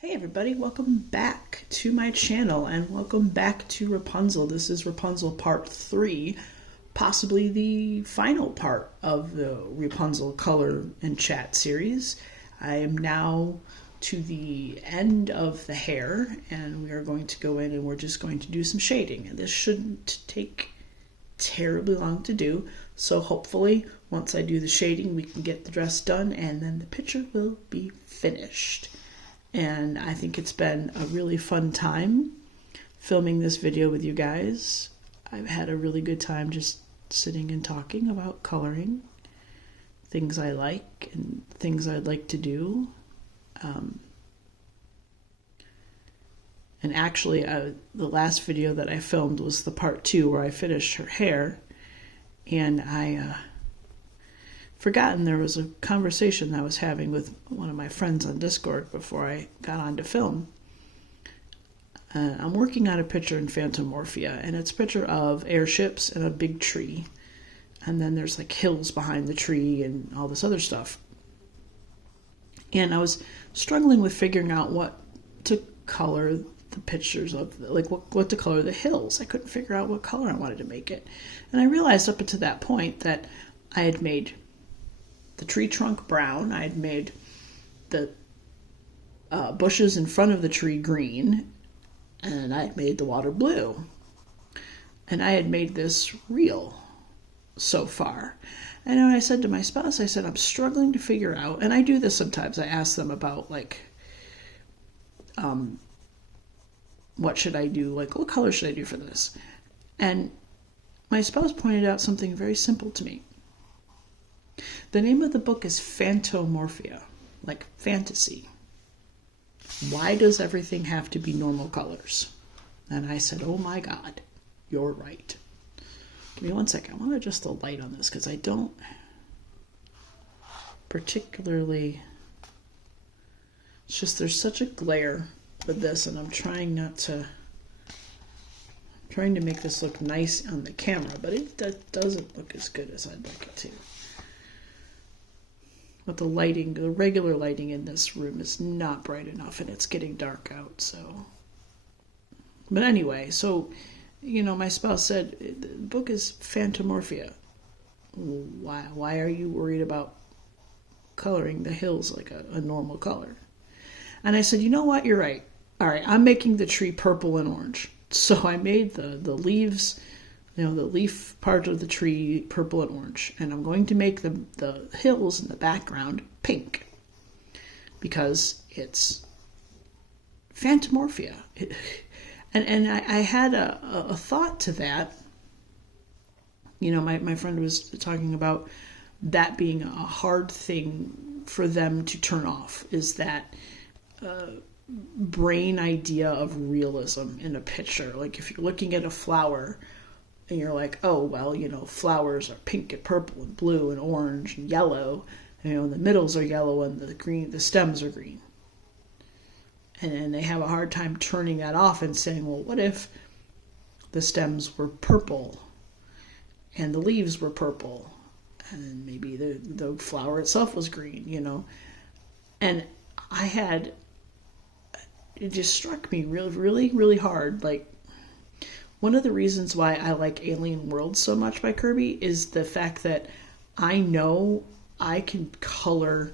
Hey everybody, welcome back to my channel and welcome back to Rapunzel. This is Rapunzel part 3, possibly the final part of the Rapunzel color and chat series. I am now to the end of the hair and we are going to go in and we're just going to do some shading. And this shouldn't take terribly long to do, so hopefully once I do the shading we can get the dress done and then the picture will be finished. And I think it's been a really fun time filming this video with you guys. I've had a really good time just sitting and talking about coloring, things I like and things I'd like to do. And actually, the last video that I filmed was the part 2 where I finished her hair. And I forgotten there was a conversation that I was having with one of my friends on Discord before I got on to film. I'm working on a picture in Phantomorphia, and it's a picture of airships and a big tree. And then there's like hills behind the tree and all this other stuff. And I was struggling with figuring out what to color the pictures of, like what to color the hills. I couldn't figure out what color I wanted to make it. And I realized up until that point that I had made the tree trunk brown, I had made the bushes in front of the tree green, and I had made the water blue. And I had made this real so far. And when I said to my spouse, I said, I'm struggling to figure out, and I do this sometimes, I ask them about like, what should I do? Like, what color should I do for this? And my spouse pointed out something very simple to me. The name of the book is Phantomorphia, like fantasy. Why does everything have to be normal colors? And I said, oh my God, you're right. Give me one second. I want to adjust the light on this because I don't particularly... It's just there's such a glare with this, and I'm trying to make this look nice on the camera, but it doesn't look as good as I'd like it to. But the lighting, the regular lighting in this room is not bright enough, and it's getting dark out, so. But anyway, so, my spouse said, the book is Phantomorphia. Why are you worried about coloring the hills like a normal color? And I said, you know what, you're right. All right, I'm making the tree purple and orange. So I made the leaves, the leaf part of the tree purple and orange. And I'm going to make the hills in the background pink because it's Phantomorphia. And I had a thought to that. My friend was talking about that being a hard thing for them to turn off, is that brain idea of realism in a picture. Like if you're looking at a flower and you're like, oh, well, flowers are pink and purple and blue and orange and yellow, and the middles are yellow and the stems are green. And they have a hard time turning that off and saying, well, what if the stems were purple and the leaves were purple and maybe the flower itself was green, And it just struck me really, really, really hard. Like, one of the reasons why I like Alien World so much by Kerby is the fact that I know I can color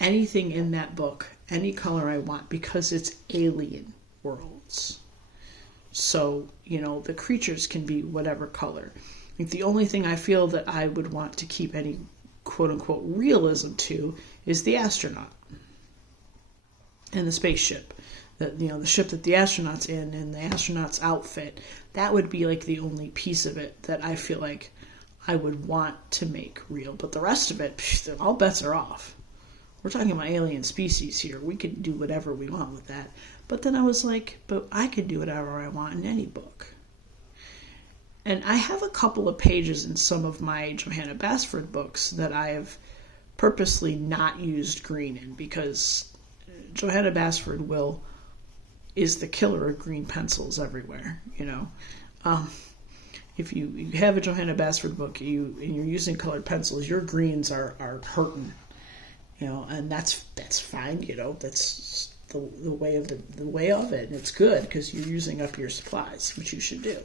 anything in that book, any color I want, because it's alien worlds. So, the creatures can be whatever color. Like, the only thing I feel that I would want to keep any quote-unquote realism to is the astronaut and the spaceship. The ship that the astronaut's in and the astronaut's outfit, that would be like the only piece of it that I feel like I would want to make real. But the rest of it, all bets are off. We're talking about alien species here. We can do whatever we want with that. But then I was like, but I could do whatever I want in any book. And I have a couple of pages in some of my Johanna Basford books that I have purposely not used green in, because Johanna Basford is the killer of green pencils everywhere, If you have a Johanna Basford book and you're using colored pencils, your greens are hurting, and that's fine, the way of the way of it, and it's good because you're using up your supplies, which you should do.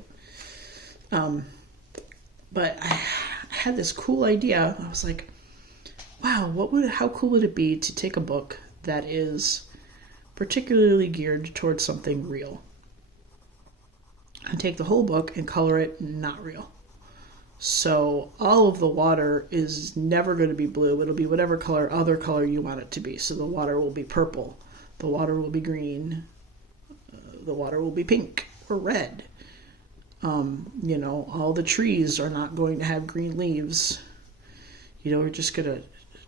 But I had this cool idea. I was like, wow, how cool would it be to take a book that is particularly geared towards something real, and take the whole book and color it not real. So all of the water is never going to be blue. It'll be whatever other color you want it to be. So the water will be purple. The water will be green. The water will be pink or red. All the trees are not going to have green leaves. We're just going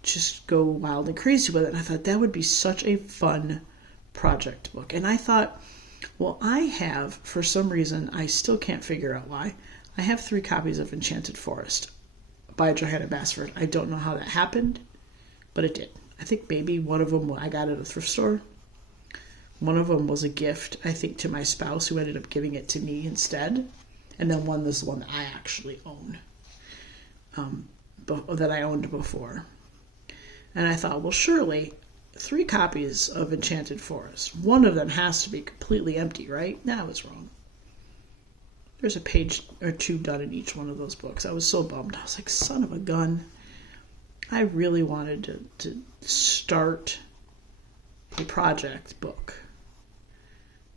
to go wild and crazy with it. And I thought that would be such a fun project book. And I thought, well, I have, for some reason, I still can't figure out why, I have 3 copies of Enchanted Forest by Johanna Basford. I don't know how that happened, but it did. I think maybe one of them I got at a thrift store. One of them was a gift, I think, to my spouse, who ended up giving it to me instead. And then one was the one that I actually own, that I owned before. And I thought, well, surely 3 copies of Enchanted Forest, one of them has to be completely empty, right? No, I was wrong. There's a page or 2 done in each one of those books. I was so bummed. I was like, son of a gun. I really wanted to start a project book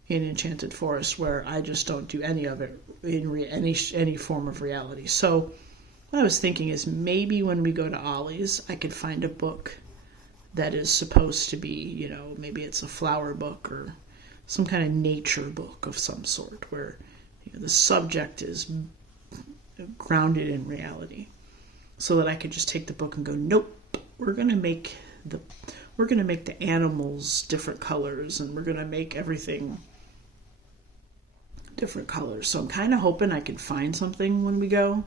in Enchanted Forest where I just don't do any of it in any form of reality. So what I was thinking is maybe when we go to Ollie's, I could find a book that is supposed to be, maybe it's a flower book or some kind of nature book of some sort where the subject is grounded in reality, so that I could just take the book and go, nope, we're gonna make the animals different colors, and we're gonna make everything different colors. So I'm kind of hoping I can find something when we go.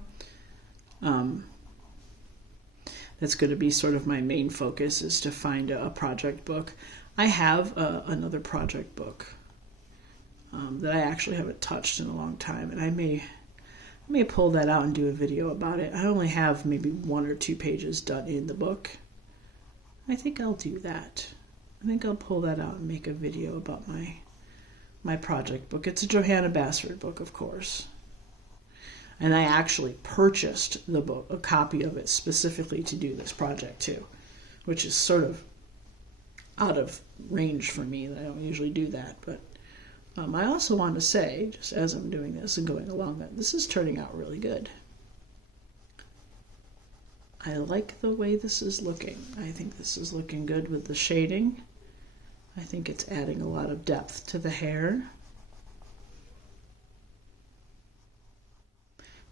That's going to be sort of my main focus, is to find a project book. I have another project book that I actually haven't touched in a long time, and I may pull that out and do a video about it. I only have maybe 1 or 2 pages done in the book. I think I'll do that. I think I'll pull that out and make a video about my project book. It's a Johanna Basford book, of course. And I actually purchased the book, a copy of it specifically to do this project too, which is sort of out of range for me. I don't usually do that, but I also want to say, just as I'm doing this and going along, that this is turning out really good. I like the way this is looking. I think this is looking good with the shading. I think it's adding a lot of depth to the hair.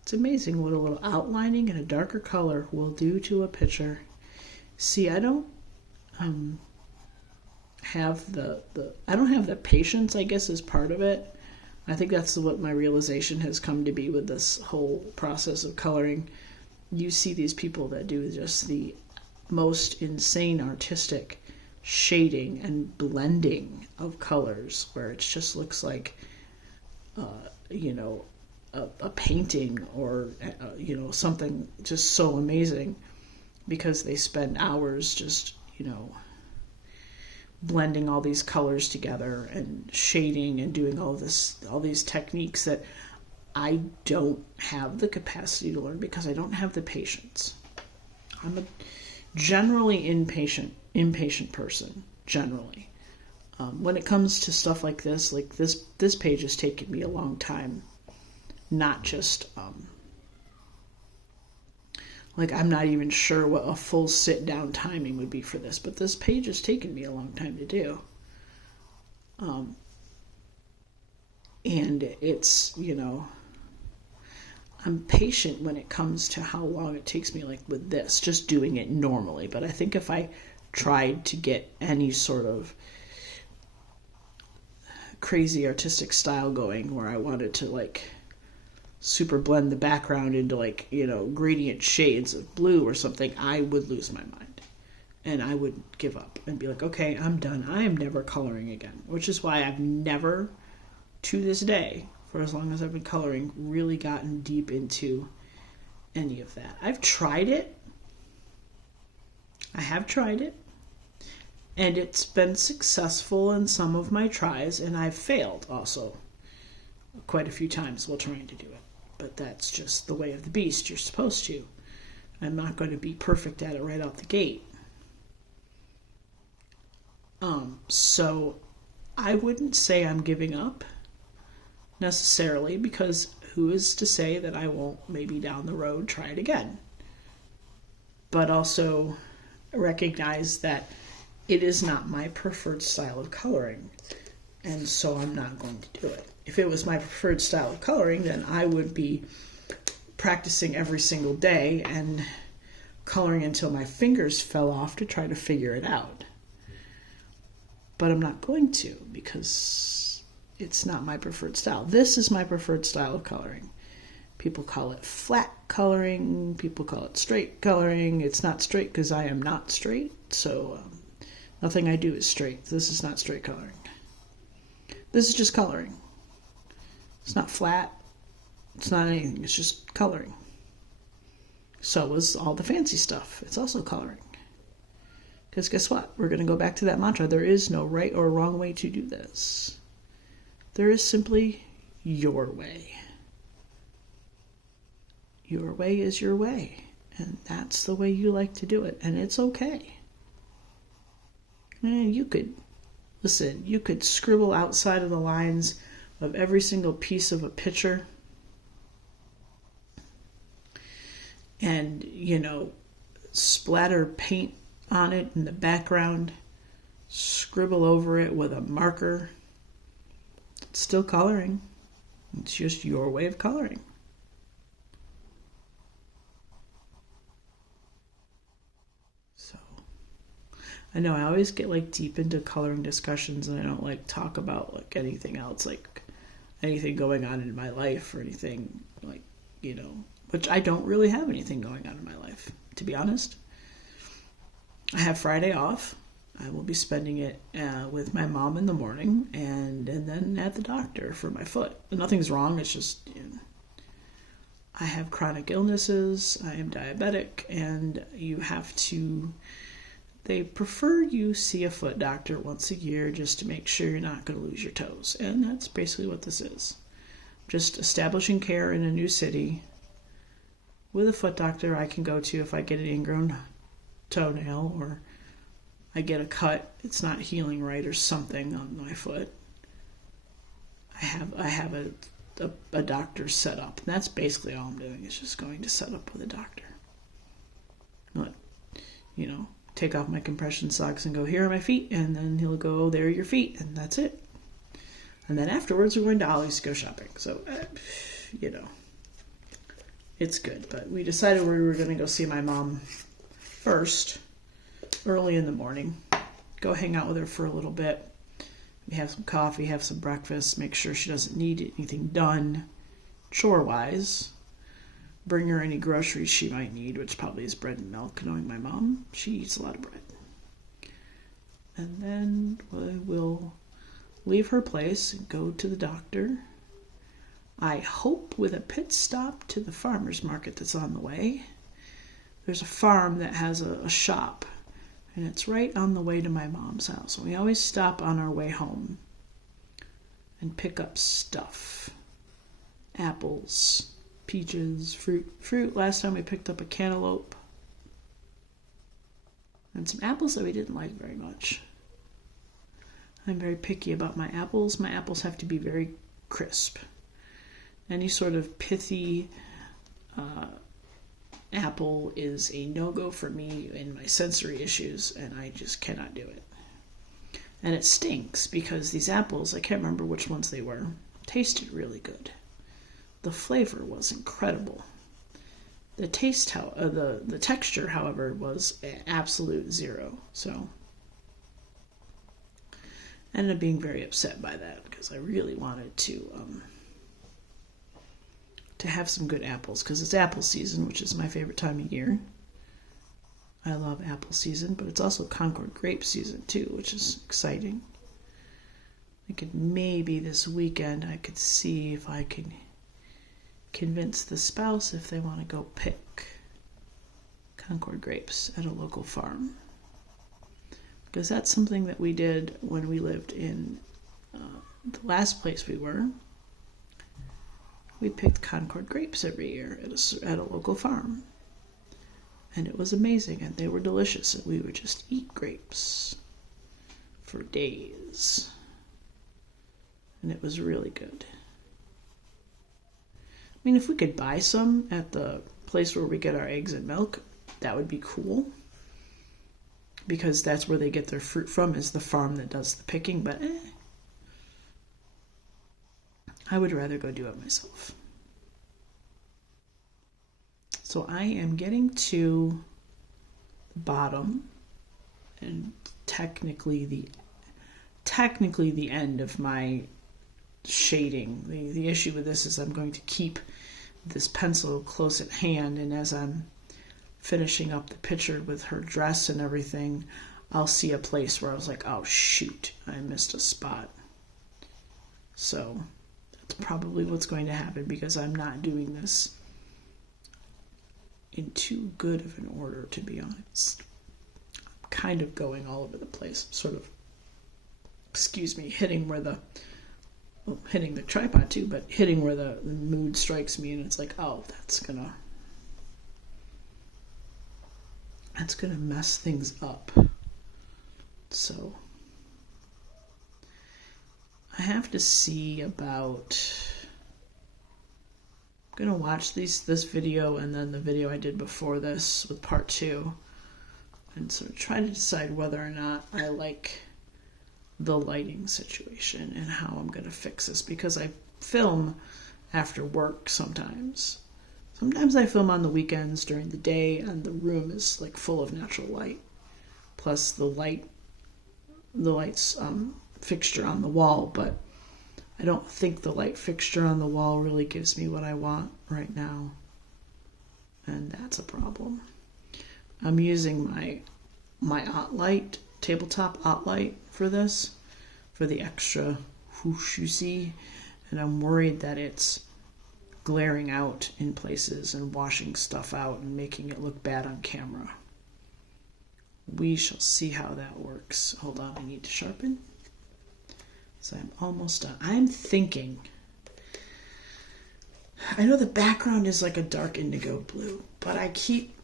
It's amazing what a little outlining and a darker color will do to a picture. See, I don't have the patience, I guess, is part of it. I think that's what my realization has come to be with this whole process of coloring. You see these people that do just the most insane artistic shading and blending of colors, where it just looks like a painting or something just so amazing, because they spend hours just blending all these colors together and shading and doing all these techniques that I don't have the capacity to learn because I don't have the patience. I'm a generally impatient person, generally. When it comes to stuff like this page has taken me a long time. Not just, I'm not even sure what a full sit-down timing would be for this, but this page has taken me a long time to do. And it's, I'm patient when it comes to how long it takes me, with this, just doing it normally. But I think if I tried to get any sort of crazy artistic style going where I wanted to, super blend the background into gradient shades of blue or something, I would lose my mind and I would give up and be like, okay, I'm done. I am never coloring again, which is why I've never, to this day, for as long as I've been coloring, really gotten deep into any of that. I've tried it. I have tried it. And it's been successful in some of my tries, and I've failed also quite a few times while trying to do it. But that's just the way of the beast. You're supposed to. I'm not going to be perfect at it right out the gate. So I wouldn't say I'm giving up necessarily, because who is to say that I won't maybe down the road try it again? But also recognize that it is not my preferred style of coloring, and so I'm not going to do it. If it was my preferred style of coloring, then I would be practicing every single day and coloring until my fingers fell off to try to figure it out. But I'm not going to, because it's not my preferred style. This is my preferred style of coloring. People call it flat coloring. People call it straight coloring. It's not straight because I am not straight. So nothing I do is straight. This is not straight coloring. This is just coloring. It's not flat. It's not anything. It's just coloring. So is all the fancy stuff. It's also coloring. Because guess what? We're going to go back to that mantra. There is no right or wrong way to do this. There is simply your way. Your way is your way. And that's the way you like to do it. And it's okay. And you could scribble outside of the lines of every single piece of a picture. And, splatter paint on it in the background. Scribble over it with a marker. It's still coloring. It's just your way of coloring. So, I know I always get deep into coloring discussions, and I don't talk about anything else, anything going on in my life or anything which I don't really have anything going on in my life, to be honest. I have Friday off. I will be spending it with my mom in the morning and then at the doctor for my foot. Nothing's wrong. It's just, I have chronic illnesses. I am diabetic, and they prefer you see a foot doctor once a year just to make sure you're not going to lose your toes. And that's basically what this is. Just establishing care in a new city with a foot doctor I can go to if I get an ingrown toenail or I get a cut, it's not healing right or something on my foot. I have a doctor set up. And that's basically all I'm doing, is just going to set up with a doctor. Take off my compression socks and go, here are my feet, and then he'll go, there are your feet, and that's it. And then afterwards we're going to Ollie's to go shopping. So, it's good. But we decided we were going to go see my mom first, early in the morning. Go hang out with her for a little bit. We have some coffee, have some breakfast, make sure she doesn't need anything done chore-wise. Bring her any groceries she might need, which probably is bread and milk. Knowing my mom, she eats a lot of bread. And then we'll leave her place and go to the doctor. I hope with a pit stop to the farmer's market that's on the way. There's a farm that has a shop, and it's right on the way to my mom's house. We always stop on our way home and pick up stuff. Apples, peaches, fruit. Last time we picked up a cantaloupe. And some apples that we didn't like very much. I'm very picky about my apples. My apples have to be very crisp. Any sort of pithy apple is a no-go for me in my sensory issues, and I just cannot do it. And it stinks because these apples, I can't remember which ones they were, tasted really good. The flavor was incredible. The taste, the texture, however, was absolute zero. So I ended up being very upset by that because I really wanted to have some good apples, because it's apple season, which is my favorite time of year. I love apple season, but it's also Concord grape season too, which is exciting. I could maybe this weekend I could see if I can convince the spouse if they want to go pick Concord grapes at a local farm. because that's something that we did when we lived in the last place we were. We picked Concord grapes every year at a local farm. And it was amazing, and they were delicious, and we would just eat grapes for days. And it was really good. I mean, if we could buy some at the place where we get our eggs and milk, that would be cool. Because that's where they get their fruit from, is the farm that does the picking, but I would rather go do it myself. So I am getting to the bottom and technically the end of my shading. The issue with this is I'm going to keep this pencil close at hand, and as I'm finishing up the picture with her dress and everything, I'll see a place where I was like, oh shoot, I missed a spot. So that's probably what's going to happen, because I'm not doing this in too good of an order, to be honest. I'm kind of going all over the place, sort of, hitting the tripod too, but hitting where the mood strikes me, and it's like, oh, that's gonna mess things up. So I have to see about, I'm going to watch this video and then the video I did before this with part 2, and sort of try to decide whether or not I like the lighting situation and how I'm going to fix this, because I film after work sometimes. Sometimes I film on the weekends during the day, and the room is like full of natural light, plus the light's fixture on the wall, but I don't think the light fixture on the wall really gives me what I want right now, and that's a problem. I'm using my OttLight, tabletop OttLight for this, for the extra whoosh you see, and I'm worried that it's glaring out in places and washing stuff out and making it look bad on camera. We shall see how that works. Hold on, I need to sharpen. So I'm almost done. I'm thinking, I know the background is like a dark indigo blue, but I keep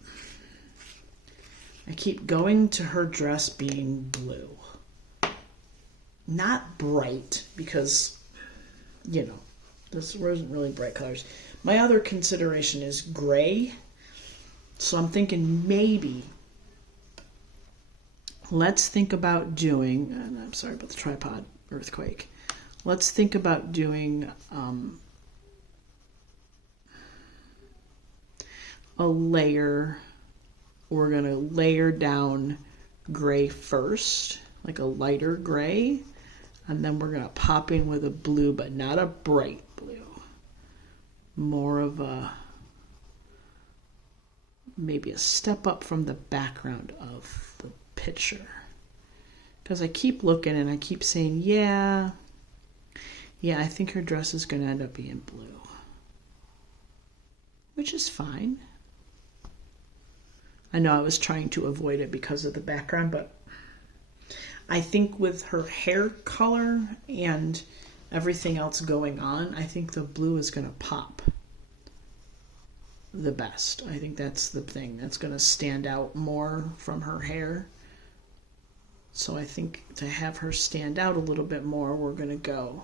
going to her dress being blue. Not bright, because, this wasn't really bright colors. My other consideration is gray. So I'm thinking maybe, let's think about doing, and I'm sorry about the tripod earthquake. Let's think about doing a layer. We're going to layer down gray first, like a lighter gray, and then we're going to pop in with a blue, but not a bright blue. More of maybe a step up from the background of the picture. Because I keep looking and I keep saying, yeah, I think her dress is going to end up being blue. Which is fine. I know I was trying to avoid it because of the background, but I think with her hair color and everything else going on, I think the blue is going to pop the best. I think that's the thing that's going to stand out more from her hair. So I think to have her stand out a little bit more, we're going to go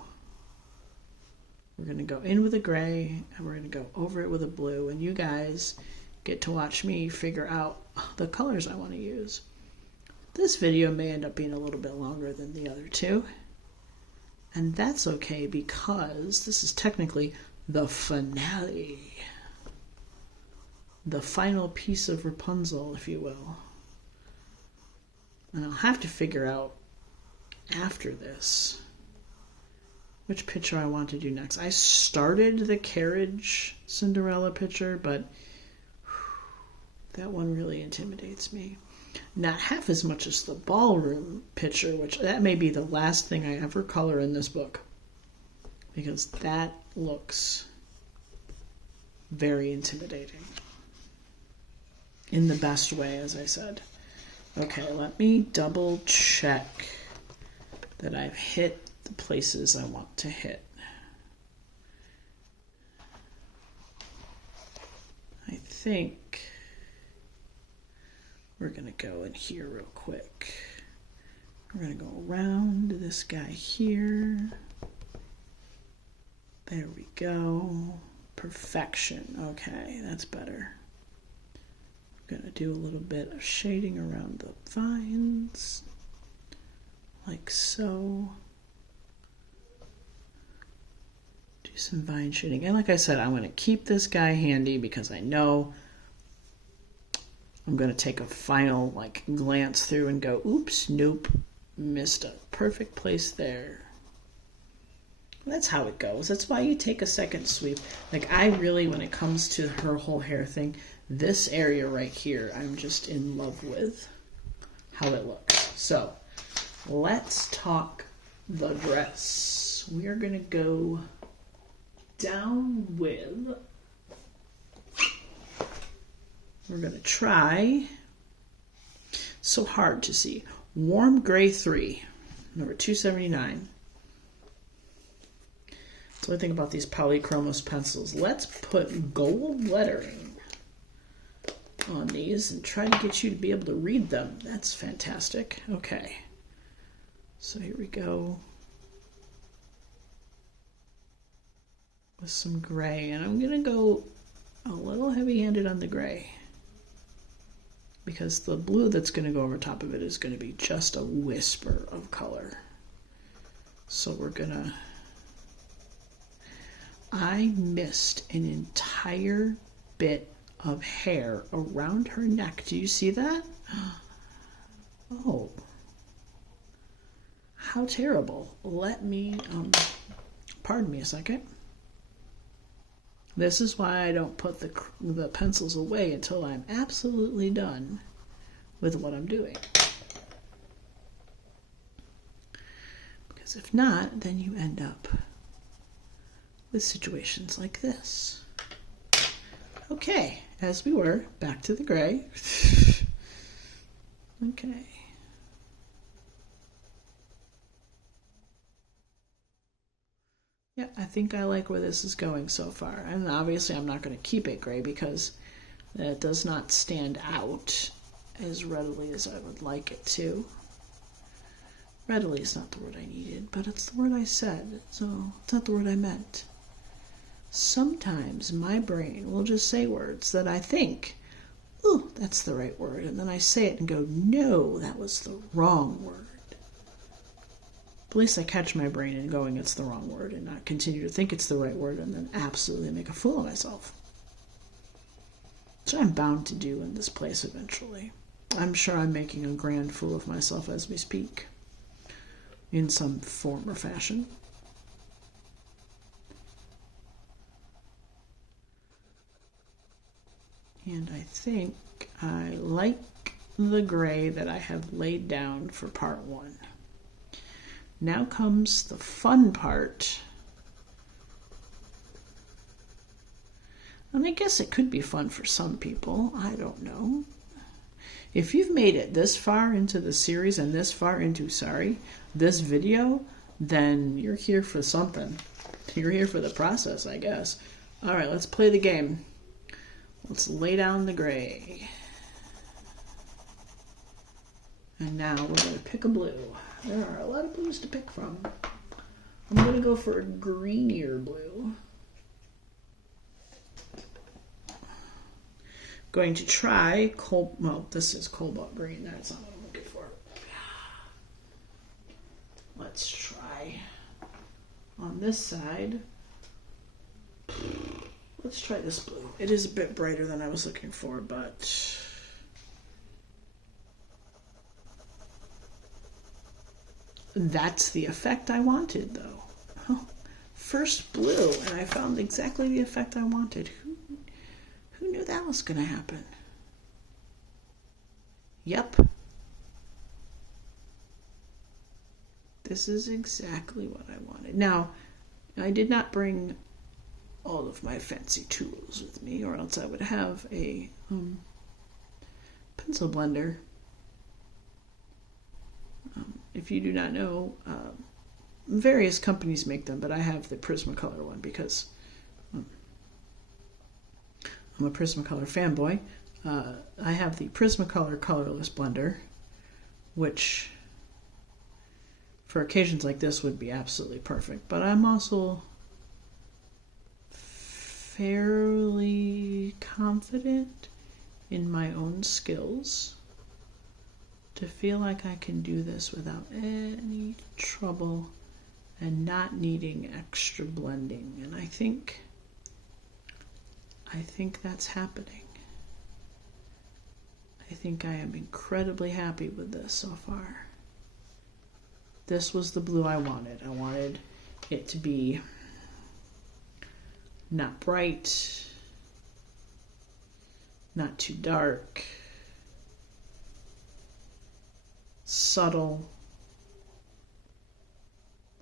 in with a gray, and we're going to go over it with a blue, and you guys get to watch me figure out the colors I want to use. This video may end up being a little bit longer than the other two, and that's okay, because this is technically the finale. The final piece of Rapunzel, if you will. And I'll have to figure out after this which picture I want to do next. I started the carriage Cinderella picture, but that one really intimidates me. Not half as much as the ballroom picture, which that may be the last thing I ever color in this book, because that looks very intimidating. In the best way, as I said. Okay, let me double check that I've hit the places I want to hit. I think we're going to go in here real quick. We're going to go around this guy here. There we go. Perfection. Okay, that's better. I'm going to do a little bit of shading around the vines, like so. Do some vine shading. And like I said, I'm going to keep this guy handy because I know I'm going to take a final glance through and go, oops, nope, missed a perfect place there. That's how it goes. That's why you take a second sweep. I really, when it comes to her whole hair thing, this area right here, I'm just in love with how it looks. So let's talk the dress. We are going to go down with, we're going to try, so hard to see, Warm Gray 3, number 279. So I think about these polychromos pencils. Let's put gold lettering on these and try to get you to be able to read them. That's fantastic. Okay. So here we go. With some gray. And I'm going to go a little heavy-handed on the gray, because the blue that's going to go over top of it is going to be just a whisper of color. So we're going to... I missed an entire bit of hair around her neck. Do you see that? Oh. How terrible. Let me, pardon me a second. This is why I don't put the pencils away until I'm absolutely done with what I'm doing. Because if not, then you end up with situations like this. Okay, as we were, back to the gray. Okay. Yeah, I think I like where this is going so far. And obviously I'm not going to keep it gray because it does not stand out as readily as I would like it to. Readily is not the word I needed, but it's the word I said, so it's not the word I meant. Sometimes my brain will just say words that I think, ooh, that's the right word, and then I say it and go, no, that was the wrong word. At least I catch my brain in going, it's the wrong word, and not continue to think it's the right word and then absolutely make a fool of myself. Which I'm bound to do in this place eventually. I'm sure I'm making a grand fool of myself as we speak, in some form or fashion. And I think I like the gray that I have laid down for part one. Now comes the fun part. And I guess it could be fun for some people. I don't know. If you've made it this far into the series and this far into, this video, then you're here for something. You're here for the process, I guess. All right, let's play the game. Let's lay down the gray. And now we're going to pick a blue. There are a lot of blues to pick from. I'm going to go for a greenier blue. Going to try this is cobalt green. That's not what I'm looking for. Let's try on this side. Let's try this blue. It is a bit brighter than I was looking for, but that's the effect I wanted, though. Oh, first blue, and I found exactly the effect I wanted. Who knew that was going to happen? Yep. This is exactly what I wanted. Now, I did not bring all of my fancy tools with me, or else I would have a pencil blender if you do not know, various companies make them, but I have the Prismacolor one because I'm a Prismacolor fanboy. I have the Prismacolor colorless blender, which for occasions like this would be absolutely perfect. But I'm also fairly confident in my own skills to feel like I can do this without any trouble and not needing extra blending. And I think that's happening. I think I am incredibly happy with this so far. This was the blue I wanted. I wanted it to be not bright, not too dark, subtle.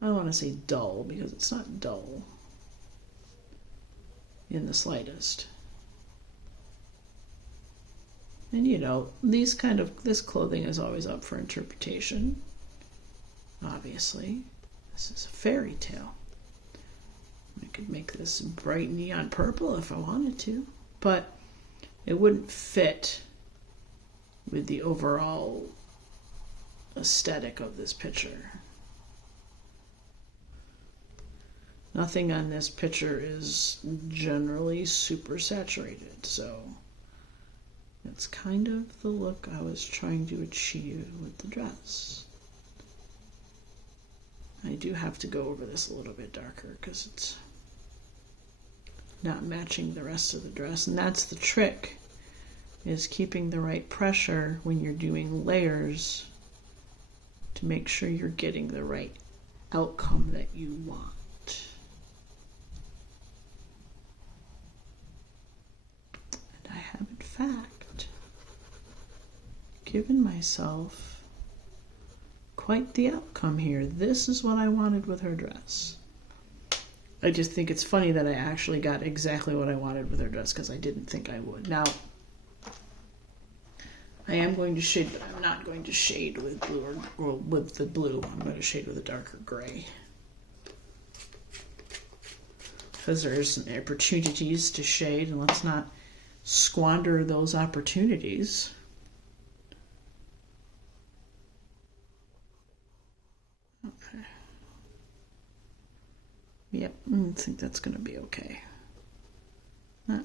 I don't want to say dull because it's not dull in the slightest. And you know, this clothing is always up for interpretation. Obviously, this is a fairy tale. I could make this bright neon purple if I wanted to, but it wouldn't fit with the overall aesthetic of this picture. Nothing on this picture is generally super saturated, so that's kind of the look I was trying to achieve with the dress. I do have to go over this a little bit darker because it's not matching the rest of the dress, and that's the trick, is keeping the right pressure when you're doing layers to make sure you're getting the right outcome that you want. And I have in fact given myself quite the outcome here. This is what I wanted with her dress. I just think it's funny that I actually got exactly what I wanted with her dress because I didn't think I would. Now, I am going to shade, but I'm not going to shade with blue or with the blue. I'm going to shade with a darker gray because there's some opportunities to shade, and let's not squander those opportunities. Okay. Yep, I think that's going to be okay. I'm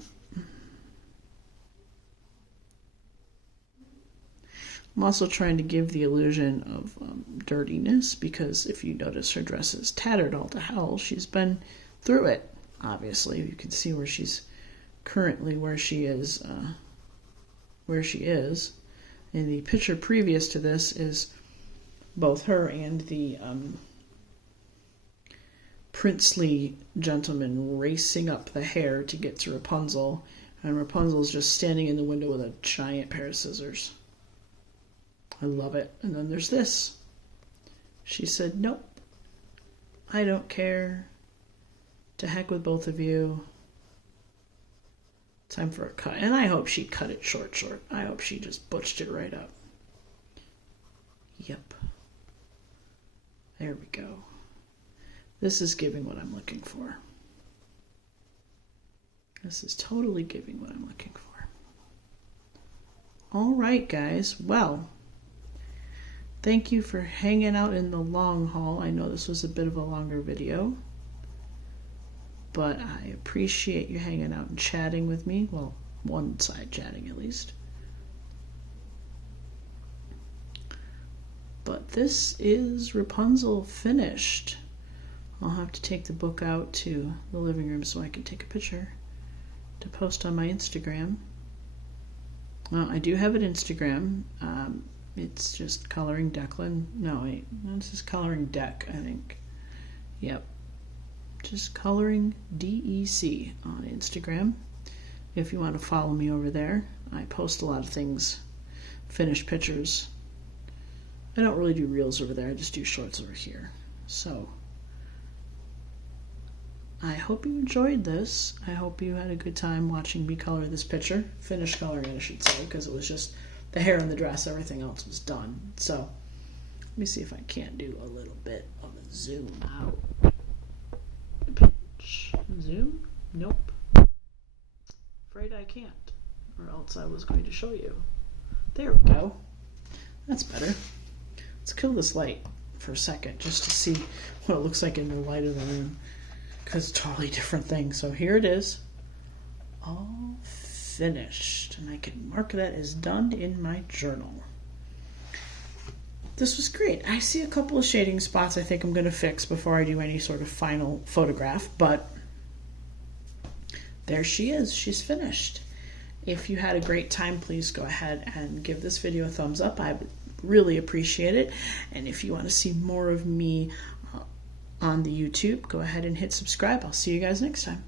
also trying to give the illusion of dirtiness because if you notice her dress is tattered all to hell, she's been through it, obviously. You can see where she's currently, where she is. And the picture previous to this is both her and the princely gentleman racing up the hair to get to Rapunzel, and Rapunzel's just standing in the window with a giant pair of scissors. I love it. And then there's this. She said, nope, I don't care. To heck with both of you. Time for a cut. And I hope she cut it short. I hope she just butched it right up. Yep. There we go. This is giving what I'm looking for. This is totally giving what I'm looking for. All right, guys. Well, thank you for hanging out in the long haul. I know this was a bit of a longer video, but I appreciate you hanging out and chatting with me. Well, one side chatting at least. But this is Rapunzel finished. I'll have to take the book out to the living room so I can take a picture to post on my Instagram. I do have an Instagram. It's just Coloring Declan. No, wait. This is Coloring Deck, I think. Yep. Just Coloring DEC on Instagram. If you want to follow me over there, I post a lot of things, finished pictures. I don't really do reels over there. I just do shorts over here. So, I hope you enjoyed this. I hope you had a good time watching me color this picture. Finished coloring it, I should say, because it was just the hair and the dress. Everything else was done. So, me see if I can't do a little bit of a zoom out. Pinch. Zoom? Nope. Afraid I can't, or else I was going to show you. There we go. That's better. Let's kill this light for a second just to see what it looks like in the light of the room, because it's a totally different thing. So here it is, all finished, and I can mark that as done in my journal. This was great. I see a couple of shading spots I think I'm going to fix before I do any sort of final photograph, but there she is. She's finished. If you had a great time, please go ahead and give this video a thumbs up. I would really appreciate it. And if you want to see more of me on the YouTube, go ahead and hit subscribe. I'll see you guys next time.